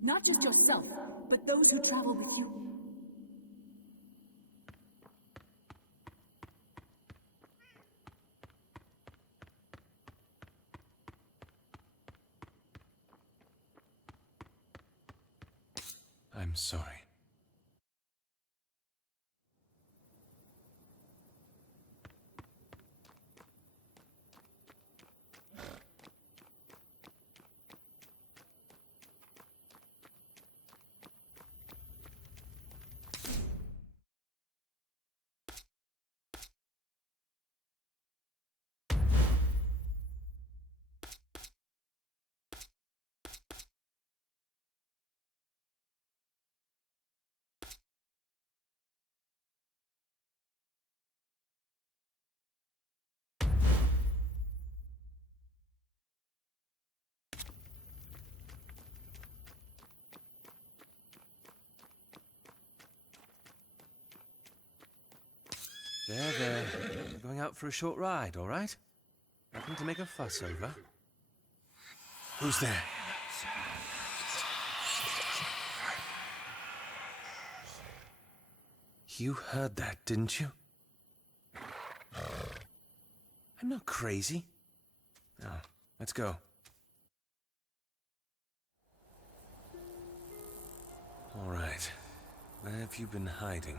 Not just yourself, but those who travel with you. I'm sorry. There. We're going out for a short ride, all right? Nothing to make a fuss over. Who's there? You heard that, didn't you? I'm not crazy. Now, let's go. All right. Where have you been hiding?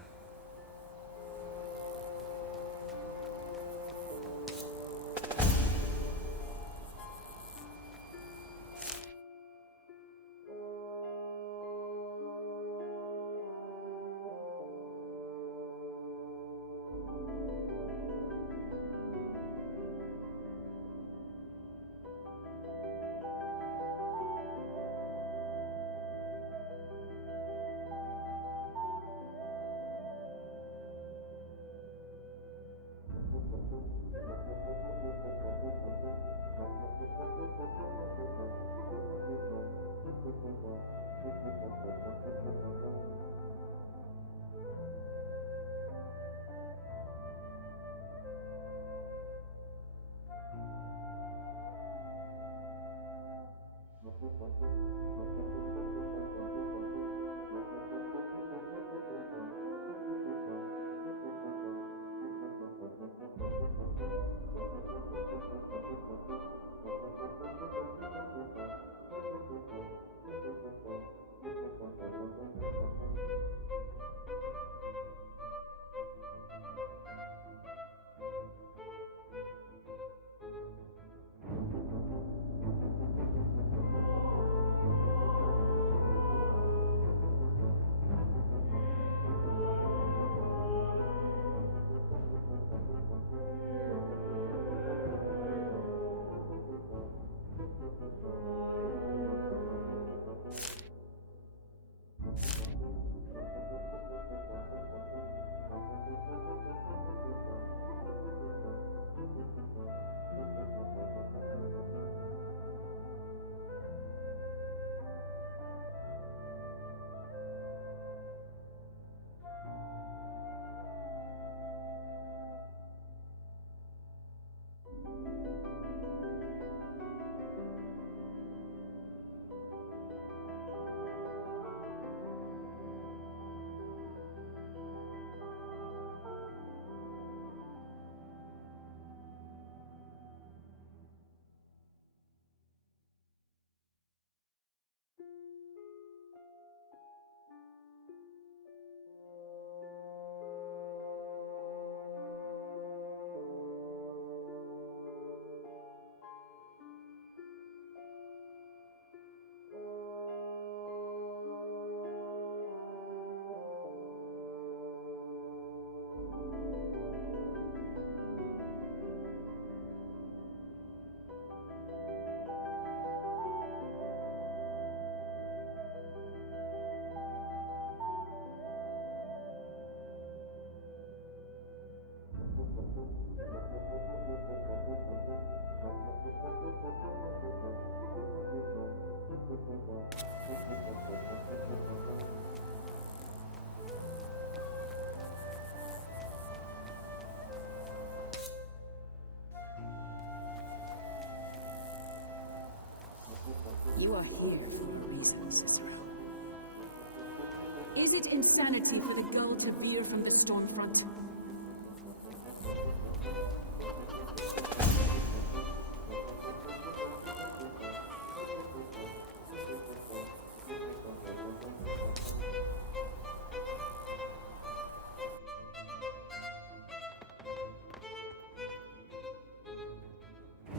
Is it insanity for the gull to veer from the storm front?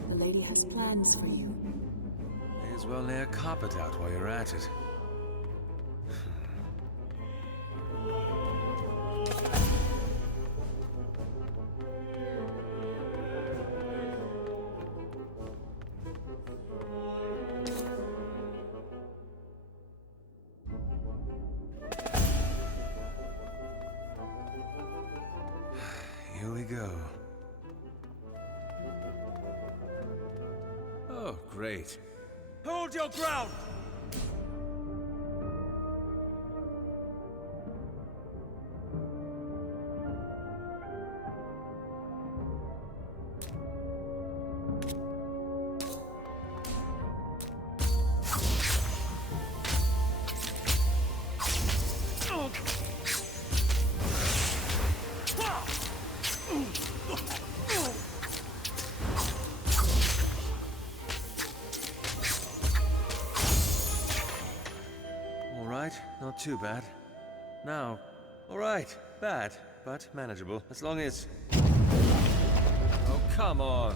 The lady has plans for you. May as well lay a carpet out while you're at it. Here we go. Oh, great. Hold your ground! Not too bad. Now, alright, bad, but manageable, as long as... Oh, come on!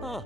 Huh.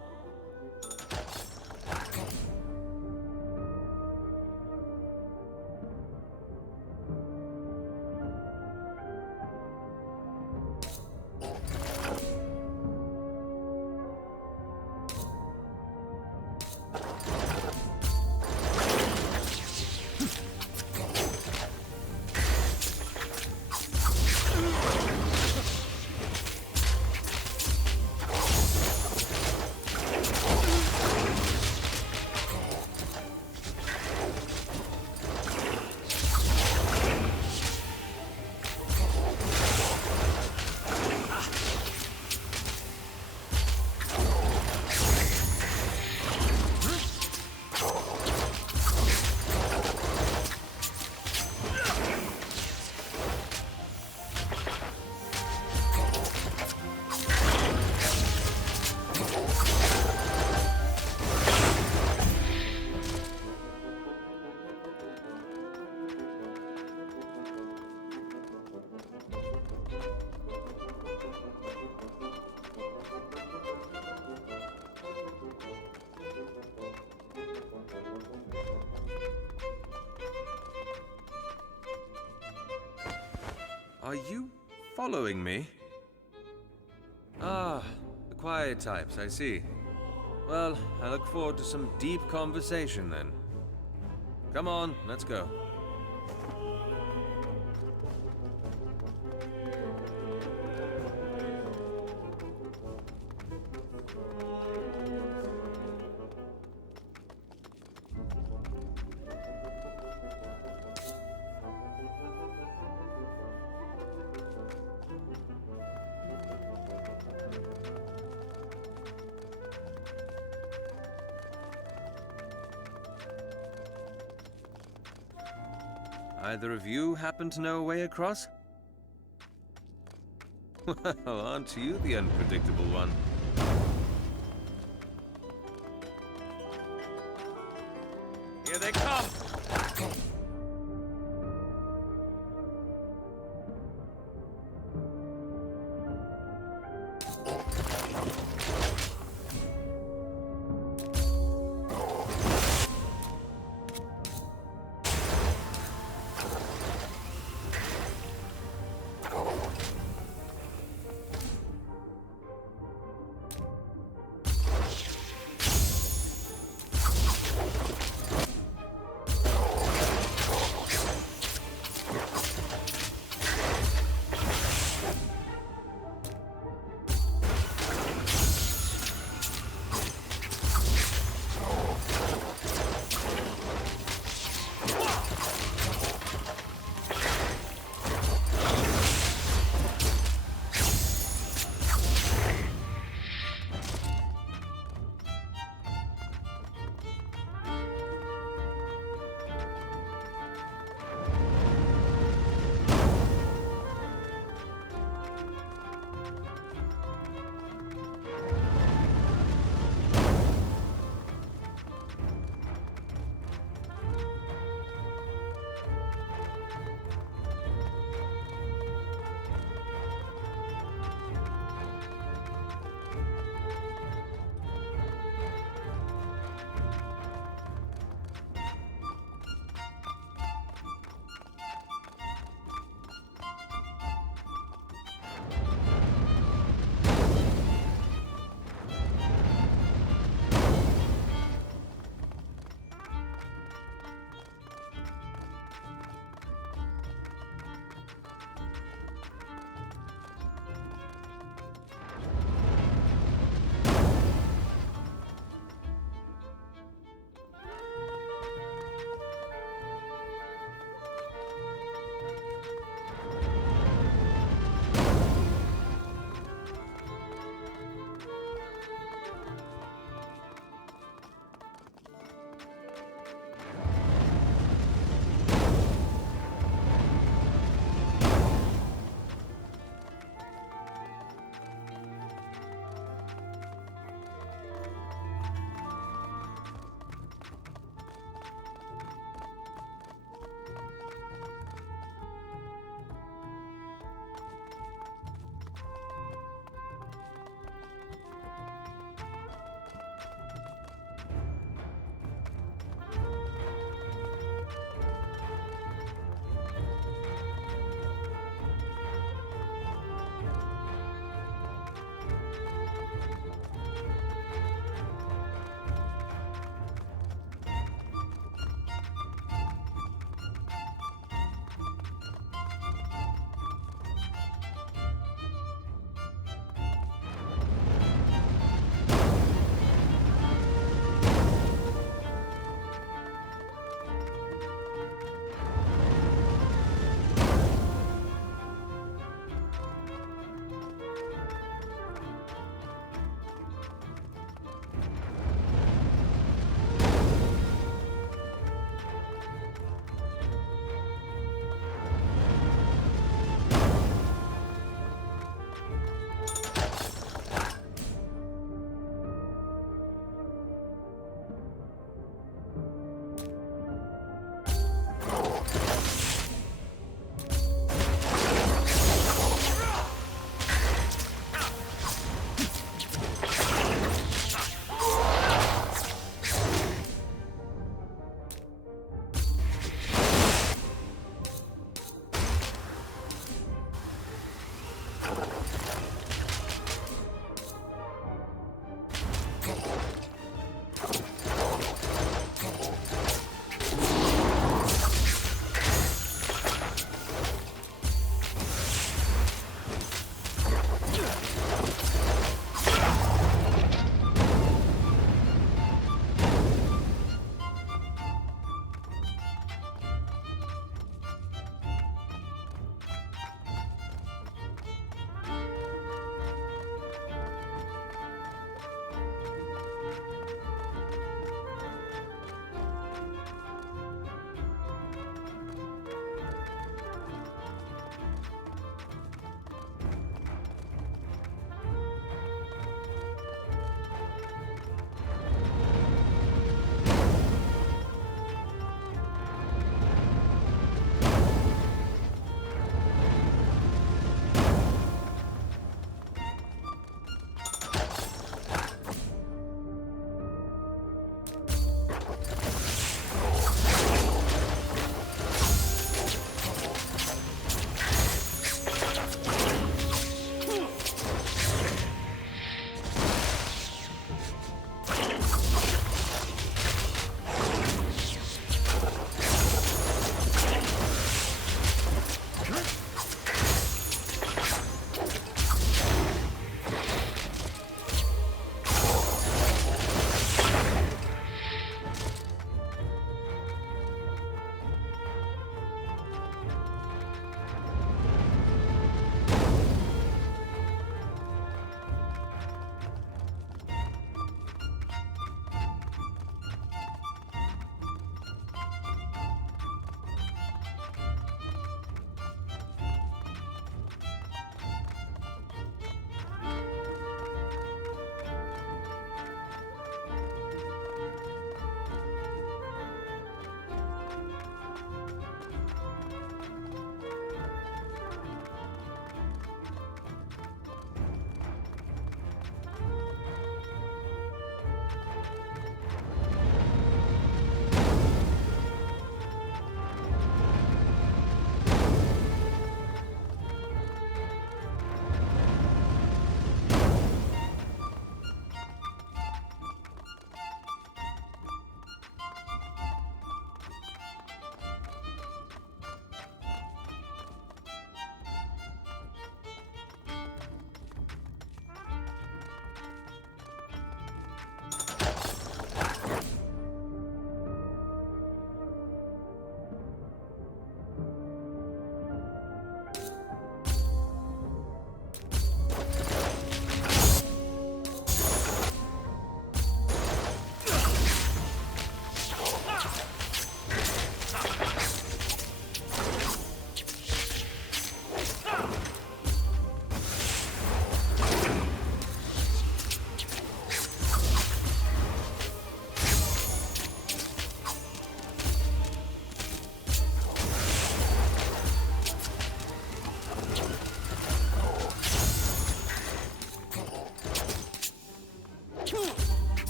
Are you following me? Ah, the quiet types, I see. Well, I look forward to some deep conversation then. Come on, let's go. Either of you happen to know a way across? Well, aren't you the unpredictable one? Here they come!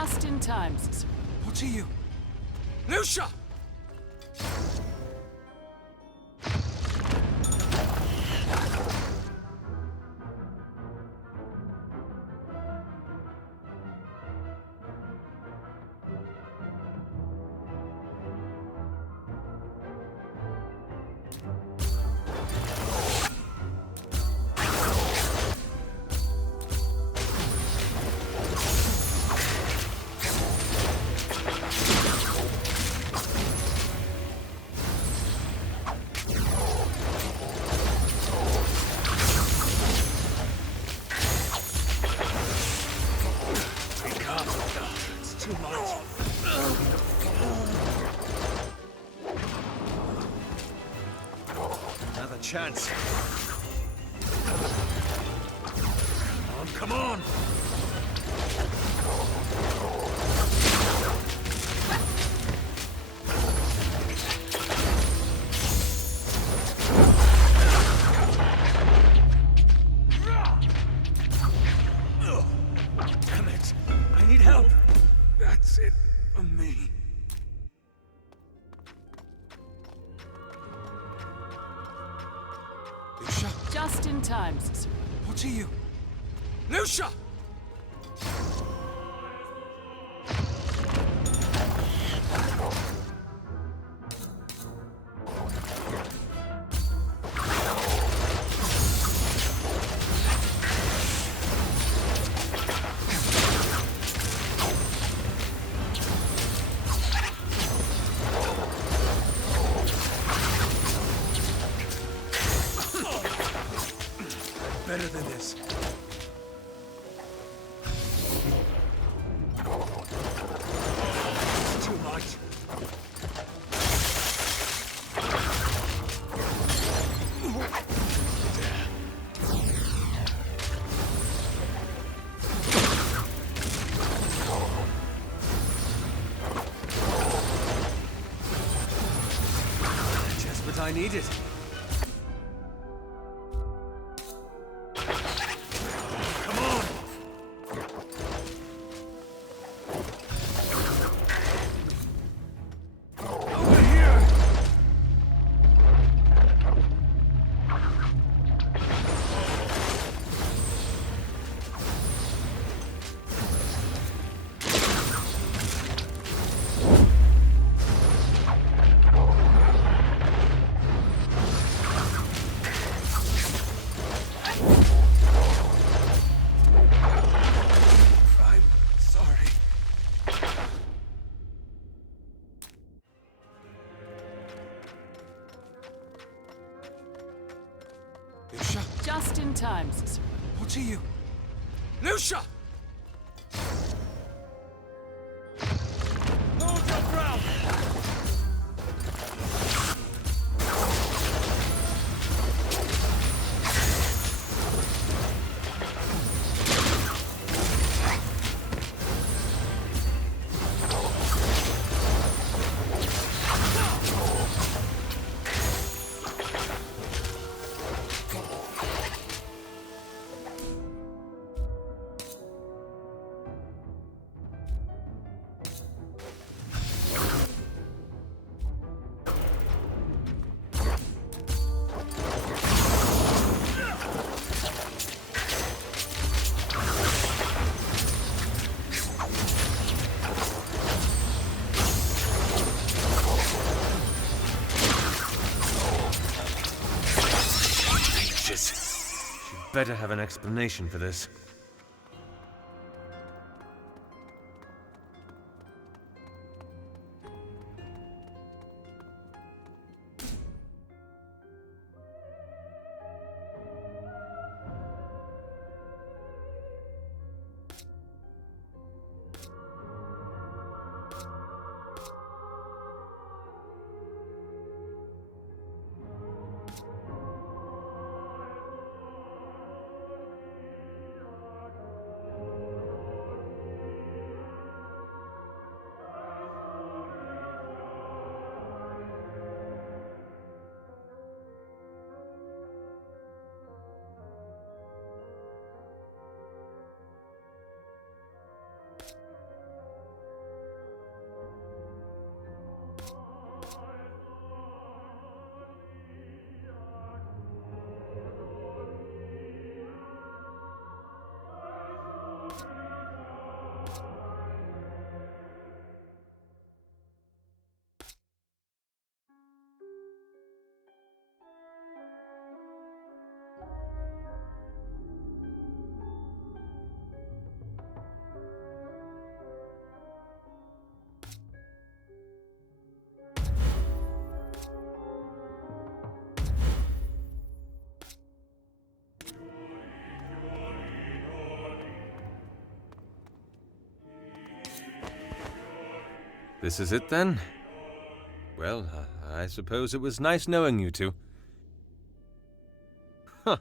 Just in time, Cicero. What are you? Lucia! It's too much. Another chance. Come on! Damn it! I need help! That's it for me. Lucia? Just in time, Cicero. What are you? Lucia! Better than this. It's too much. Just what I needed. Lucia? Just in time, Cicero. What are you? Lucia! Hold your ground! Better have an explanation for this. This is it then? Well, I suppose it was nice knowing you two. Huh.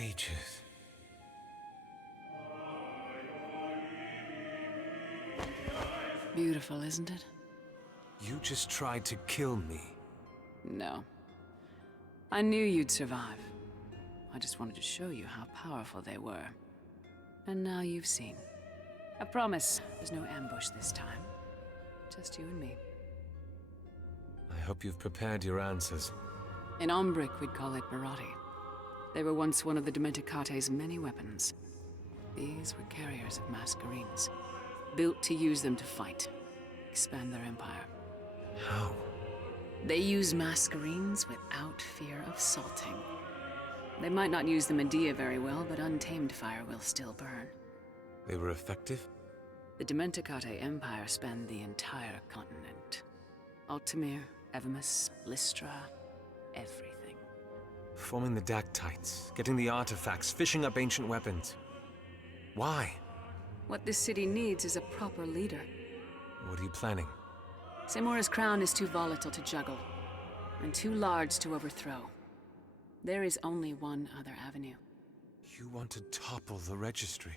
Ages. Beautiful, isn't it? You just tried to kill me. No. I knew you'd survive. I just wanted to show you how powerful they were. And now you've seen. I promise there's no ambush this time. Just you and me. I hope you've prepared your answers. In Ombric, we'd call it Barati. They were once one of the Dementicate's many weapons. These were carriers of Masquerades, built to use them to fight, expand their empire. How? They use Masquerades without fear of salting. They might not use the Medea very well, but untamed fire will still burn. They were effective? The Dementicate Empire spanned the entire continent. Altamir, Evamus, Lystra, everything. Forming the Dactytes, getting the artifacts, fishing up ancient weapons. Why? What this city needs is a proper leader. What are you planning? Seymour's crown is too volatile to juggle, and too large to overthrow. There is only one other avenue. You want to topple the registry?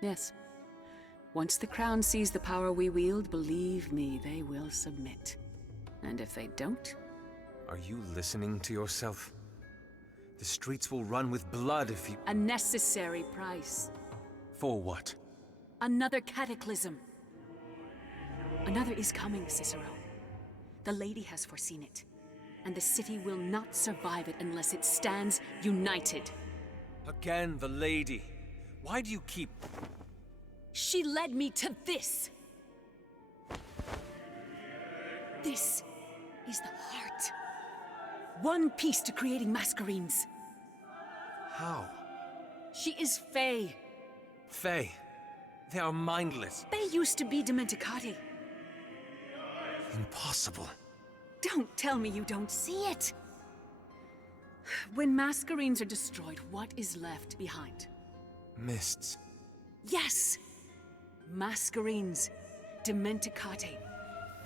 Yes. Once the crown sees the power we wield, believe me, they will submit. And if they don't... Are you listening to yourself? The streets will run with blood if you... A necessary price. For what? Another cataclysm. Another is coming, Cicero. The Lady has foreseen it. And the city will not survive it unless it stands united. Again, the Lady. Why do you keep... She led me to this. This is the heart. One piece to creating Masquerades. How? She is Fae. Faye, they are mindless. They used to be Dementicati. Impossible. Don't tell me you don't see it. When Masquerades are destroyed, what is left behind? Mists. Yes! Masquerades, Dementicati,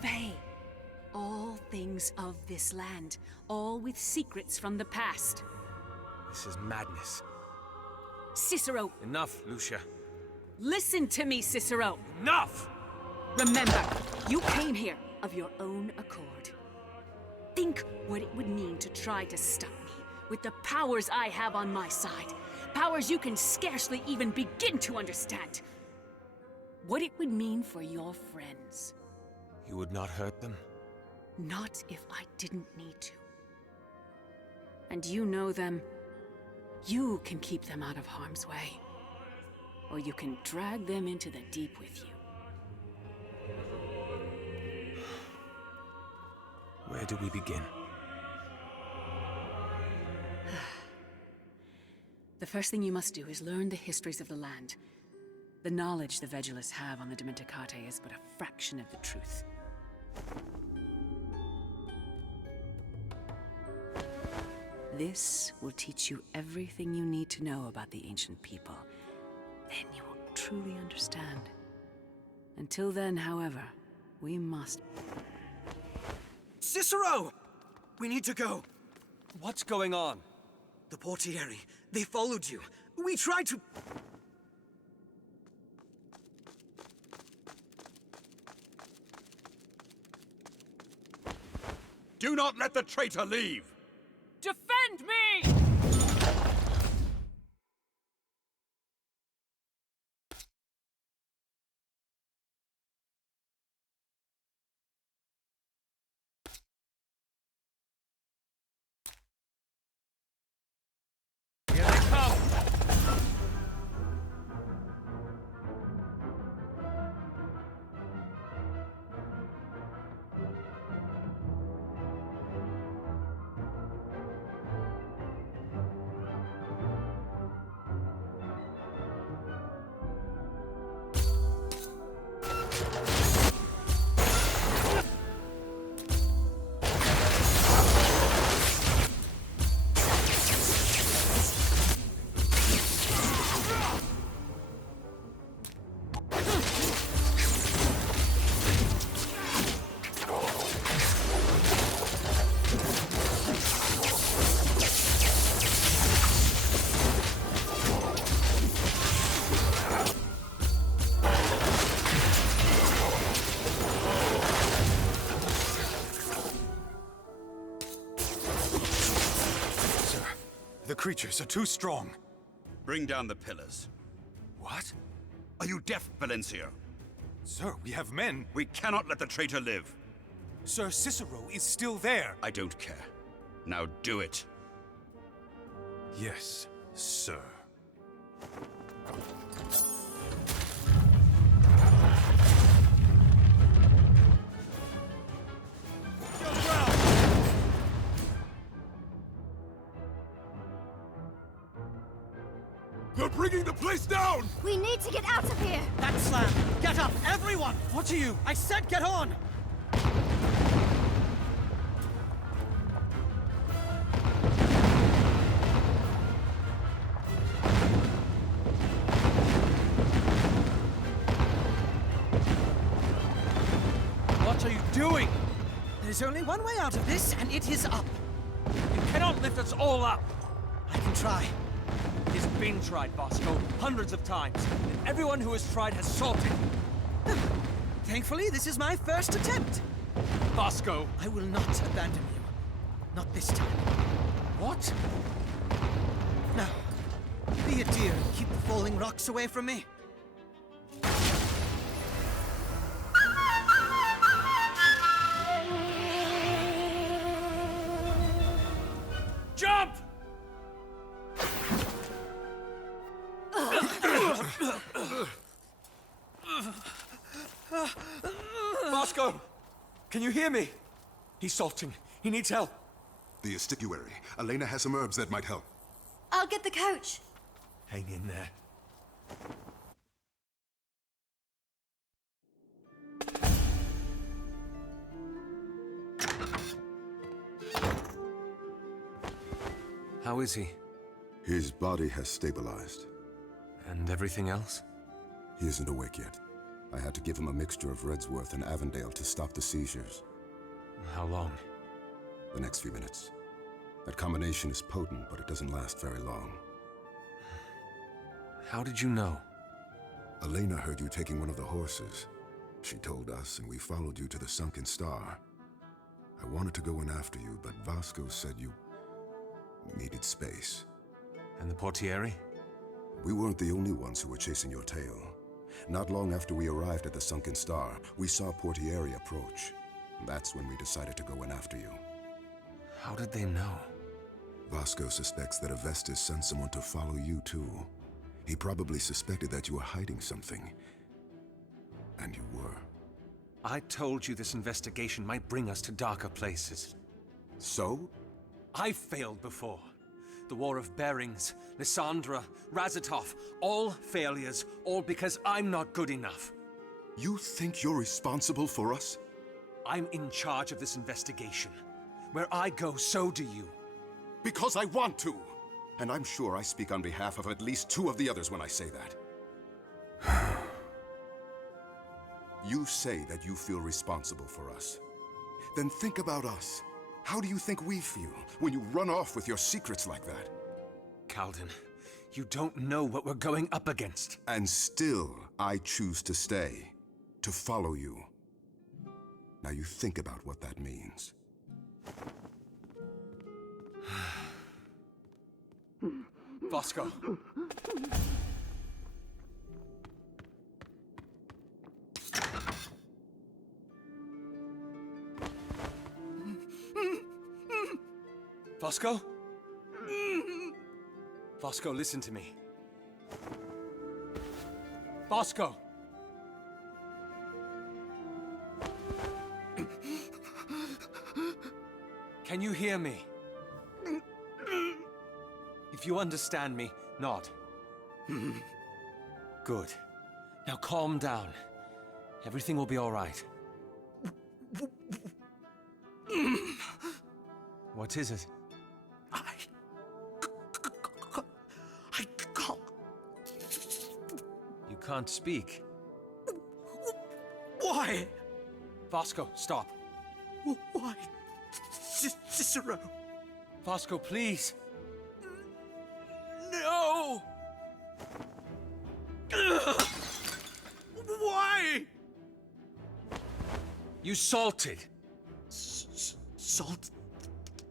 Fae. All things of this land, all with secrets from the past. This is madness. Cicero, Enough, Lucia. listen to me, Cicero. Enough! Remember, you came here of your own accord. Think what it would mean to try to stop me with the powers I have on my side. Powers you can scarcely even begin to understand. What it would mean for your friends. You would not hurt them? Not if I didn't need to. And you know them. You can keep them out of harm's way. Or you can drag them into the deep with you. Where do we begin? The first thing you must do is learn the histories of the land. The knowledge the Vegelus have on the Dementicate is but a fraction of the truth. This will teach you everything you need to know about the ancient people. Then you will truly understand. Until then, however, we must... Cicero! We need to go. What's going on? The Portieri, they followed you. We tried to... Do not let the traitor leave! Defend me! Here they come! creatures are too strong. Bring down the pillars. What? Are you deaf, Valencio? Sir, we have men. We cannot let the traitor live. Sir Cicero is still there. I don't care. Now do it. Yes, sir. They're bringing the place down! We need to get out of here! That slam! Get up, everyone! What are you? I said get on! What are you doing? There's only one way out of this, and it is up. You cannot lift us all up! I can try. It has been tried, Vasco, hundreds of times, and everyone who has tried has salted. Thankfully, this is my first attempt. Vasco! I will not abandon you. Not this time. What? Now, be a dear and keep the falling rocks away from me. Jump! Vasco! Can you hear me? He's salting. He needs help. The estuary. Elena has some herbs that might help. I'll get the coach. Hang in there. How is he? His body has stabilized. And everything else? He isn't awake yet. I had to give him a mixture of Redsworth and Avondale to stop the seizures. How long? The next few minutes. That combination is potent, but it doesn't last very long. How did you know? Elena heard you taking one of the horses. She told us, and we followed you to the Sunken Star. I wanted to go in after you, but Vasco said you needed space. And the portiere? We weren't the only ones who were chasing your tail. Not long after we arrived at the Sunken Star, we saw Portiere approach. That's when we decided to go in after you. How did they know? Vasco suspects that Avestus sent someone to follow you too. He probably suspected that you were hiding something. And you were. I told you this investigation might bring us to darker places. So? I've failed before. The War of Bearings, Lysandra, Razatov, all failures, all because I'm not good enough. You think you're responsible for us? I'm in charge of this investigation. Where I go, so do you. Because I want to! And I'm sure I speak on behalf of at least two of the others when I say that. You say that you feel responsible for us. Then think about us. How do you think we feel when you run off with your secrets like that? Calden, you don't know what we're going up against. And still, I choose to stay. To follow you. Now you think about what that means. Vasco. Vasco? Vasco, listen to me. Vasco! Can you hear me? If you understand me, nod. Good. Now calm down. Everything will be all right. What is it? I can't. You can't speak. Why? Vasco, stop. Why? Cicero. Vasco, please. No! Why? You salted. Salt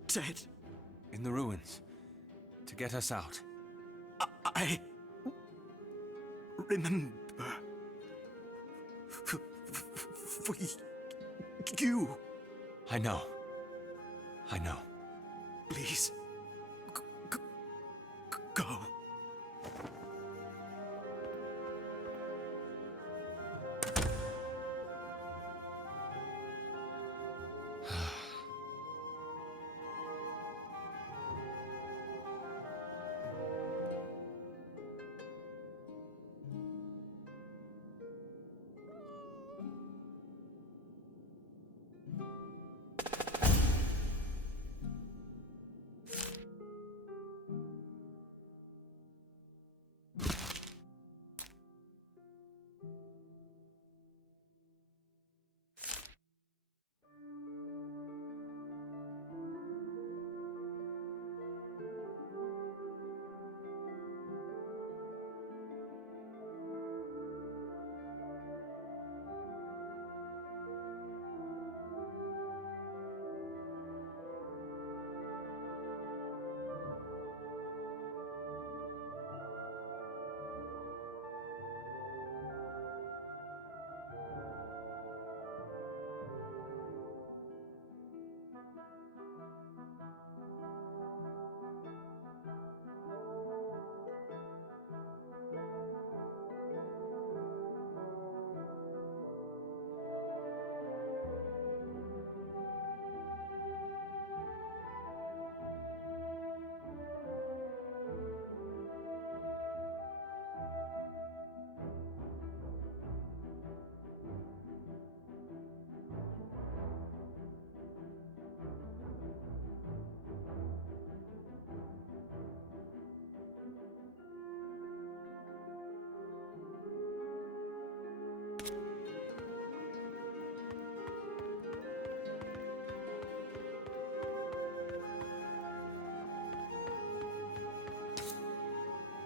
dead. In the ruins. To get us out. I remember for you. I know. I know. Please, go.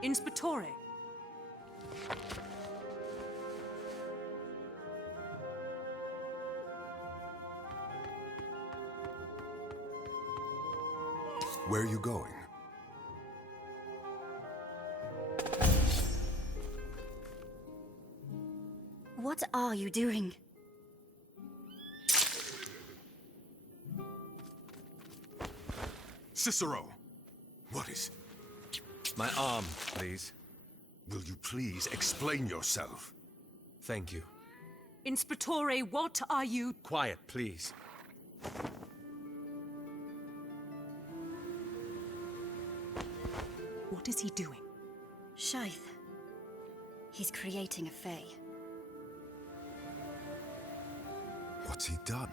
Inspectore. Where are you going? What are you doing? Cicero! What is... My arm, please. Will you please explain yourself? Thank you. Inspectore, what are you... Quiet, please. What is he doing? Shaith. He's creating a Fae. What's he done?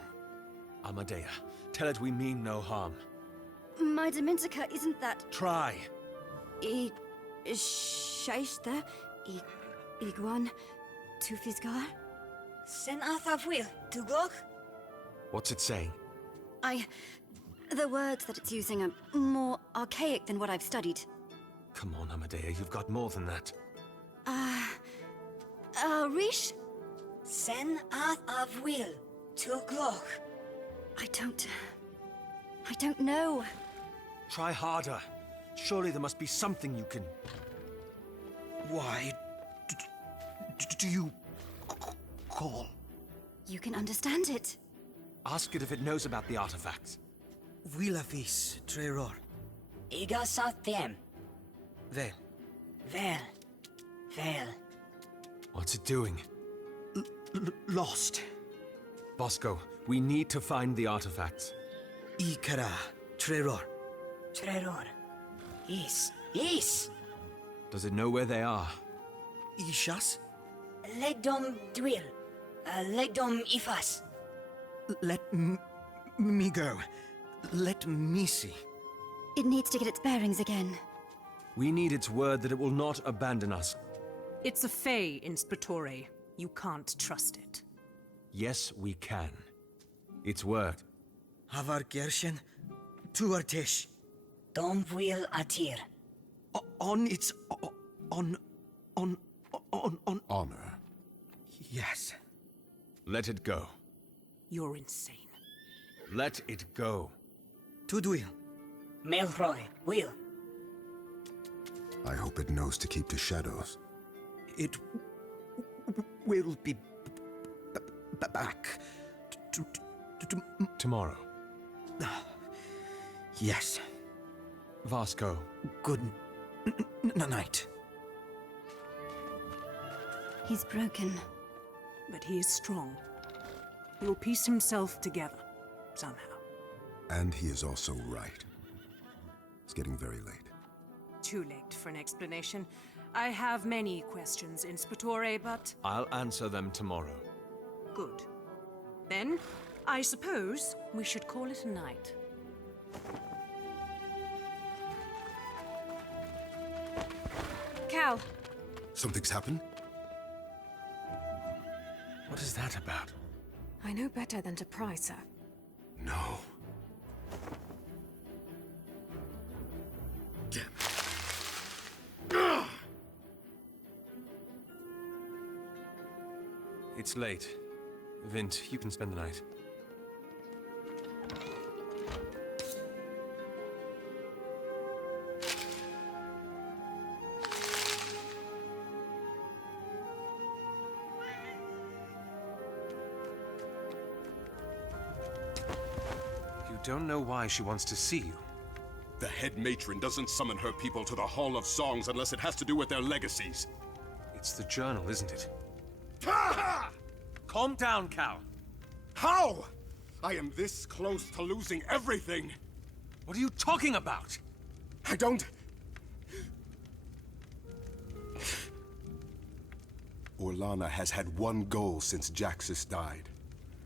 Amadea, tell it we mean no harm. My Dementica isn't that... Try. Shaith Iguan Tufisgar? Sen Athafwil, Tuglok? What's it saying? The words that it's using are more archaic than what I've studied. Come on, Amadea, you've got more than that. Rish? Sen Athafwil, Tuglok. I don't know. Try harder. Surely there must be something you can... Why do you call? You can understand it. Ask it if it knows about the artifacts. Willafis Treror. Iga Sathem. Vel. Vel. What's it doing? Lost. Bosco, we need to find the artifacts. Ikara Treror. Treror. Is. Does it know where they are? Ishas? Legdom Dwil. Legdom Ifas. Let me go. Let me see. It needs to get its bearings again. We need its word that it will not abandon us. It's a Fae, Inspectore. You can't trust it. Yes, we can. Its word. Havar Gershen Tuartesh. Domwil Atir. On its... on... Honor. Yes. Let it go. You're insane. Let it go. Tudwil. Melroy. Will. I hope it knows to keep to shadows. It will be back Tomorrow. Yes. Vasco. Good night. He's broken. But he is strong. He will piece himself together, somehow. And he is also right. It's getting very late. Too late for an explanation. I have many questions, Inspectore, but... I'll answer them tomorrow. Good. Then, I suppose we should call it a night. Cal, Something's happened? What is that about? I know better than to pry, sir. No. Damn it. It's late. Vint, you can spend the night. You don't know why she wants to see you. The head matron doesn't summon her people to the Hall of Songs unless it has to do with their legacies. It's the journal, isn't it? Calm down, Cal. How? I am this close to losing everything. What are you talking about? I don't... Orlana has had one goal since Jaxus died.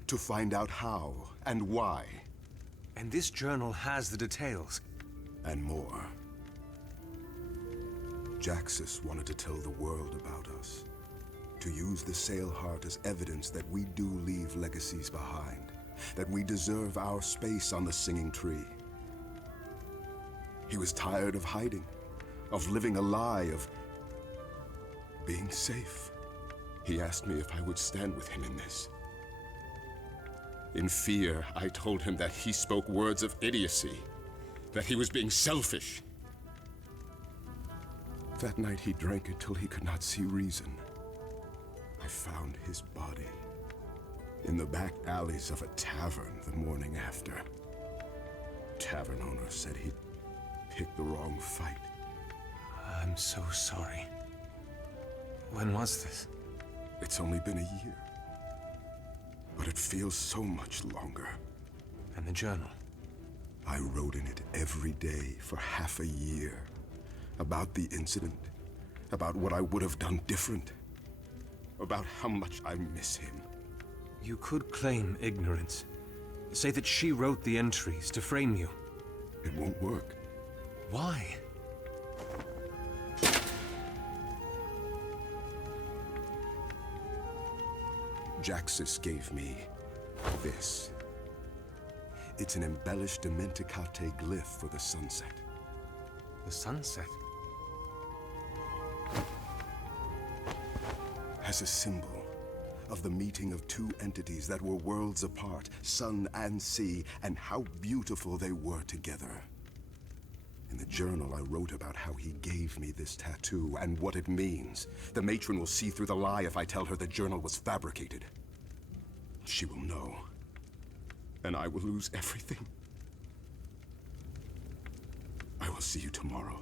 To find out how and why. And this journal has the details. And more. Jaxus wanted to tell the world about us. To use the Sail Heart as evidence that we do leave legacies behind. That we deserve our space on the Singing Tree. He was tired of hiding. Of living a lie, of being safe. He asked me if I would stand with him in this. In fear, I told him that he spoke words of idiocy. That he was being selfish. That night he drank it till he could not see reason. I found his body in the back alleys of a tavern the morning after. Tavern owner said he'd picked the wrong fight. I'm so sorry. When was this? It's only been a year. But it feels so much longer. And the journal? I wrote in it every day for half a year. About the incident. About what I would have done different. About how much I miss him. You could claim ignorance. Say that she wrote the entries to frame you. It won't work. Why? Jaxus gave me this. It's an embellished Dementicate glyph for the sunset. The sunset? As a symbol of the meeting of two entities that were worlds apart, sun and sea, and how beautiful they were together. In the journal, I wrote about how he gave me this tattoo and what it means. The matron will see through the lie if I tell her the journal was fabricated. She will know. And I will lose everything. I will see you tomorrow.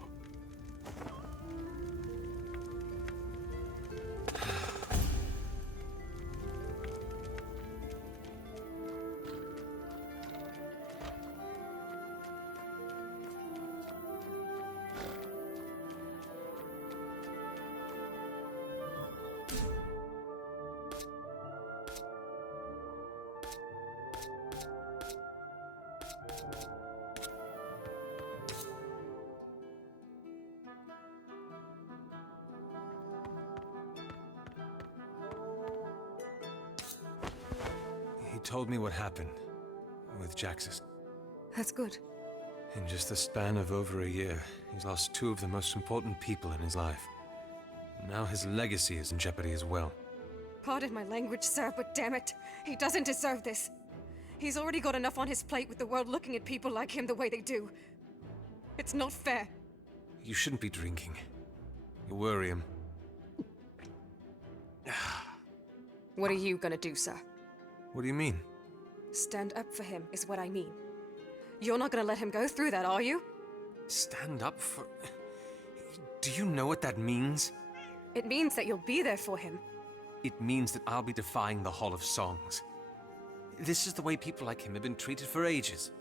He told me what happened with Jaxus. That's good. In just the span of over a year, he's lost two of the most important people in his life. Now his legacy is in jeopardy as well. Pardon my language, sir, but damn it, he doesn't deserve this. He's already got enough on his plate with the world looking at people like him the way they do. It's not fair. You shouldn't be drinking. worry him. What are you gonna do, sir? What do you mean? Stand up for him, is what I mean. You're not gonna let him go through that, are you? Stand up for... Do you know what that means? It means that you'll be there for him. It means that I'll be defying the Hall of Songs. This is the way people like him have been treated for ages.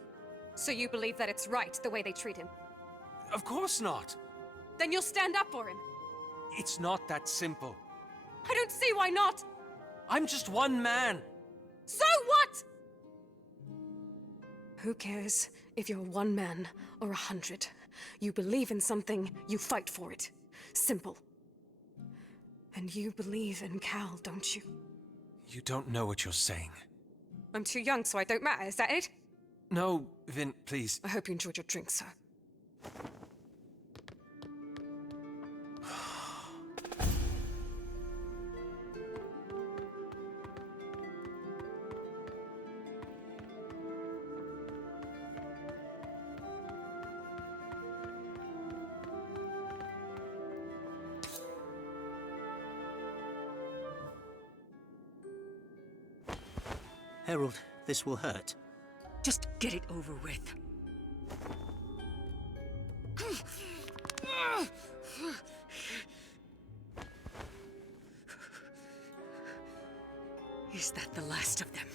So you believe that it's right, the way they treat him? Of course not. Then you'll stand up for him. It's not that simple. I don't see why not! I'm just one man. So what? Who cares if you're 1 man or 100? You believe in something, you fight for it. Simple. And you believe in Cal, don't you? You don't know what you're saying. I'm too young, so I don't matter, is that it? No, Vin, please. I hope you enjoyed your drink, sir. Herald, this will hurt. Just get it over with. Is that the last of them?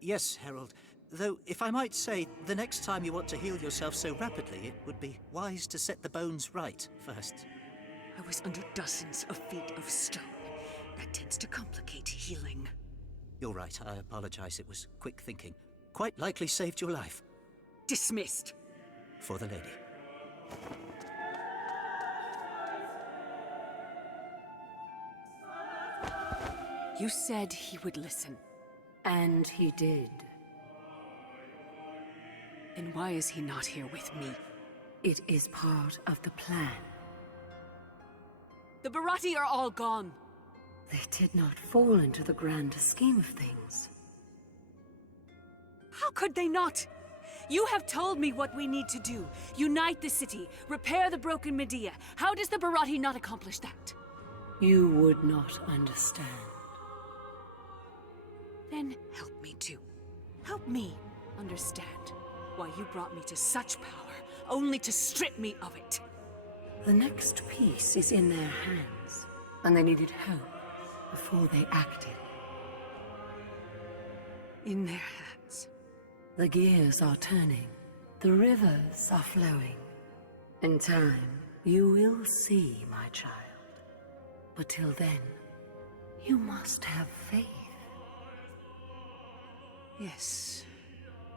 Yes, Herald. Though, if I might say, the next time you want to heal yourself so rapidly, it would be wise to set the bones right first. I was under dozens of feet of stone. That tends to complicate healing. You're right, I apologize. It was quick thinking. Quite likely saved your life. Dismissed. For the lady. You said he would listen. And he did. Then why is he not here with me? It is part of the plan. The Barati are all gone. They did not fall into the grander scheme of things. How could they not? You have told me what we need to do. Unite the city, repair the broken Medea. How does the Barati not accomplish that? You would not understand. Then help me too. Help me understand why you brought me to such power, only to strip me of it. The next piece is in their hands, and they needed hope before they acted. In their hands. The gears are turning. The rivers are flowing. In time, you will see, my child. But till then, you must have faith. Yes,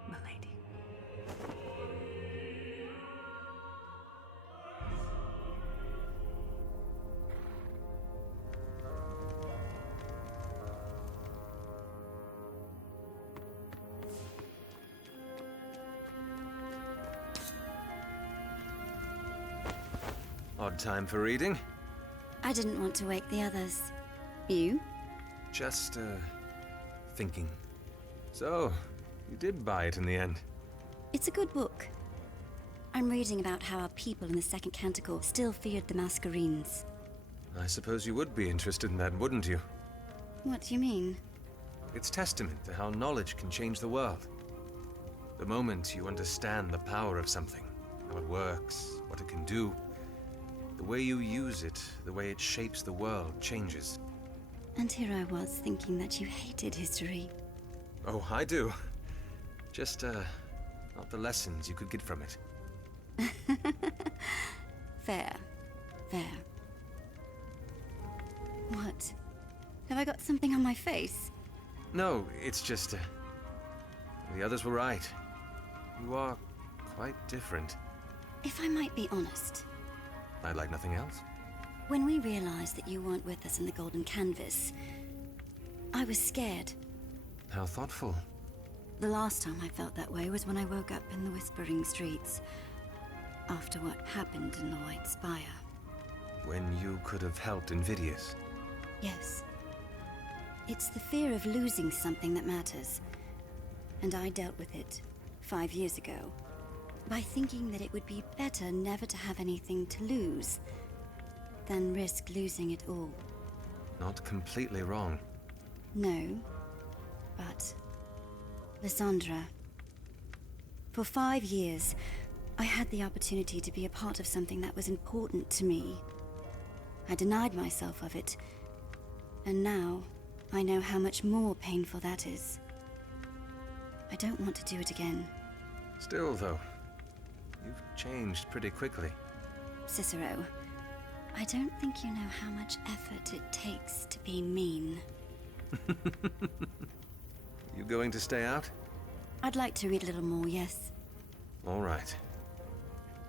milady. Odd time for reading. I didn't want to wake the others. You? Just, thinking. So, you did buy it in the end. It's a good book. I'm reading about how our people in the Second Canticle still feared the Masquerines. I suppose you would be interested in that, wouldn't you? What do you mean? It's testament to how knowledge can change the world. The moment you understand the power of something, how it works, what it can do, the way you use it, the way it shapes the world, changes. And here I was thinking that you hated history. Oh, I do. Just, not the lessons you could get from it. Fair. Fair. What? Have I got something on my face? No, it's just, the others were right. You are quite different. If I might be honest. I'd like nothing else. When we realized that you weren't with us in the Golden Canvas, I was scared. How thoughtful. The last time I felt that way was when I woke up in the Whispering Streets, after what happened in the White Spire. When you could have helped Invidious. Yes. It's the fear of losing something that matters. And I dealt with it 5 years ago, by thinking that it would be better never to have anything to lose. than risk losing it all. Not completely wrong. No, but... Lysandra. For 5 years, I had the opportunity to be a part of something that was important to me. I denied myself of it, and now I know how much more painful that is. I don't want to do it again. Still, though, you've changed pretty quickly. Cicero, I don't think you know how much effort it takes to be mean. You going to stay out? I'd like to read a little more, yes. All right.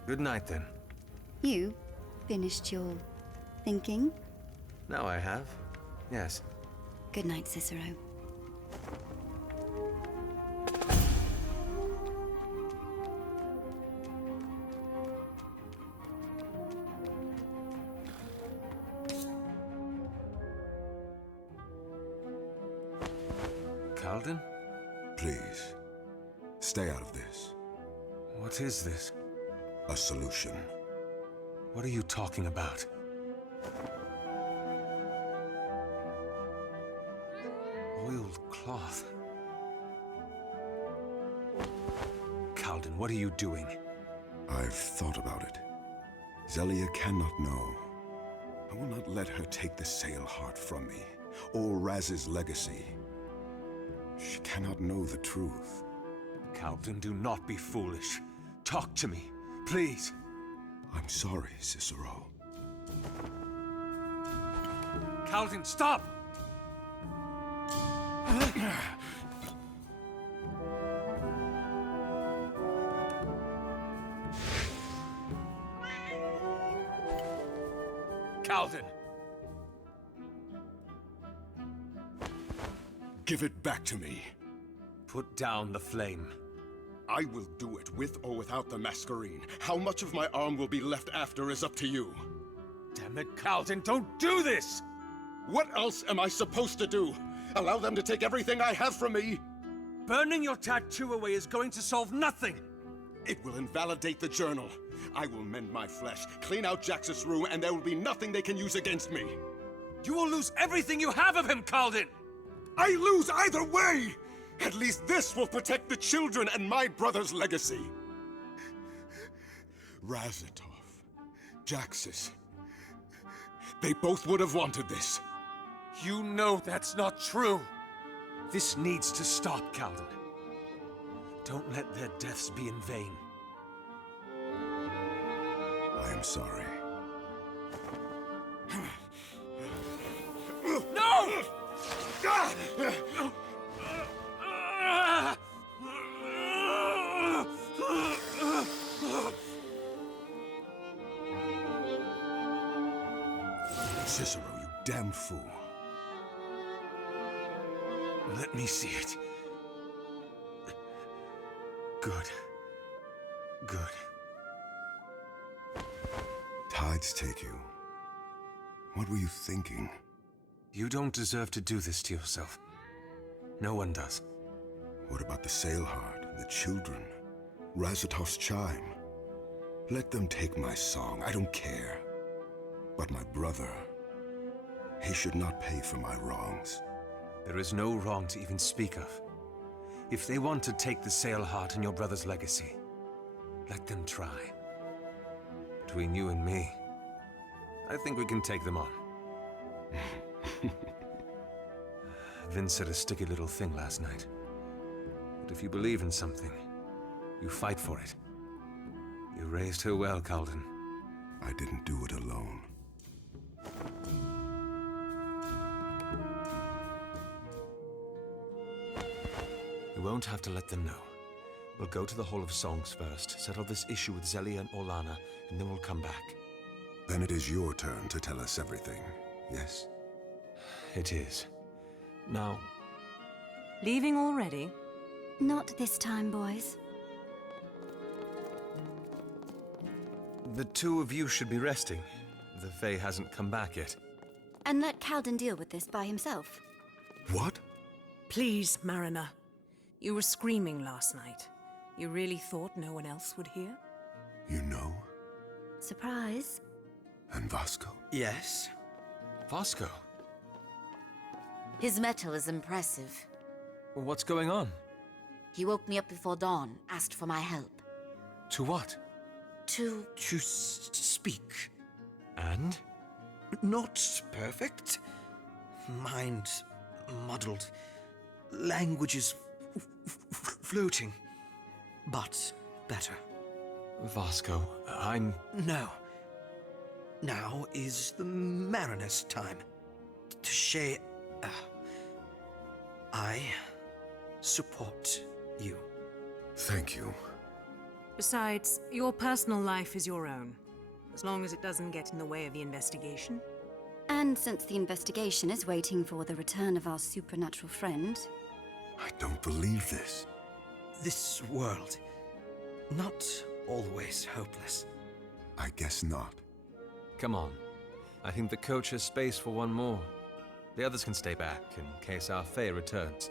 Good night, then. You finished your thinking? Now I have. Yes. Good night, Cicero. Calden? Please, stay out of this. What is this? A solution. What are you talking about? Oiled cloth. Calden, what are you doing? I've thought about it. Zelia cannot know. I will not let her take the Sail Heart from me, or Raz's legacy. She cannot know the truth. Calden, do not be foolish. Talk to me, please. I'm sorry, Cicero. Calden, stop! Calden! Give it back to me. Put down the flame. I will do it with or without the Masquerade. How much of my arm will be left after is up to you. Damn it, Calden, don't do this! What else am I supposed to do? Allow them to take everything I have from me? Burning your tattoo away is going to solve nothing! It will invalidate the journal. I will mend my flesh, clean out Jax's room, and there will be nothing they can use against me. You will lose everything you have of him, Calden! I lose either way! At least this will protect the children and my brother's legacy. Razatov, Jaxus, they both would have wanted this. You know that's not true. This needs to stop, Calden. Don't let their deaths be in vain. I am sorry. No! Cicero, you damn fool. Let me see it. Good. Good. Tides take you. What were you thinking? You don't deserve to do this to yourself. No one does. What about the Sail Heart, the children? Razatov's chime? Let them take my song, I don't care. But my brother, he should not pay for my wrongs. There is no wrong to even speak of. If they want to take the Sail Heart and your brother's legacy, let them try. Between you and me, I think we can take them on. Vince said a sticky little thing last night. But if you believe in something, you fight for it. You raised her well, Calden. I didn't do it alone. You won't have to let them know. We'll go to the Hall of Songs first, settle this issue with Zelia and Orlana, and then we'll come back. Then it is your turn to tell us everything, yes? It is. Now... Leaving already? Not this time, boys. The two of you should be resting. The Fae hasn't come back yet. And let Calden deal with this by himself. What? Please, Mariner. You were screaming last night. You really thought no one else would hear? You know? Surprise. And Vasco? Yes? Vasco? His mettle is impressive. What's going on? He woke me up before dawn, asked for my help. To what? To speak. And? Not perfect. Mind muddled. Languages floating. But better. Vasco, I'm... No. Now is the mariner's time. To share... I support you. Thank you. Besides, your personal life is your own, as long as it doesn't get in the way of the investigation. And since the investigation is waiting for the return of our supernatural friend... I don't believe this. This world, not always hopeless. I guess not. Come on. I think the coach has space for one more. The others can stay back in case our Fae returns.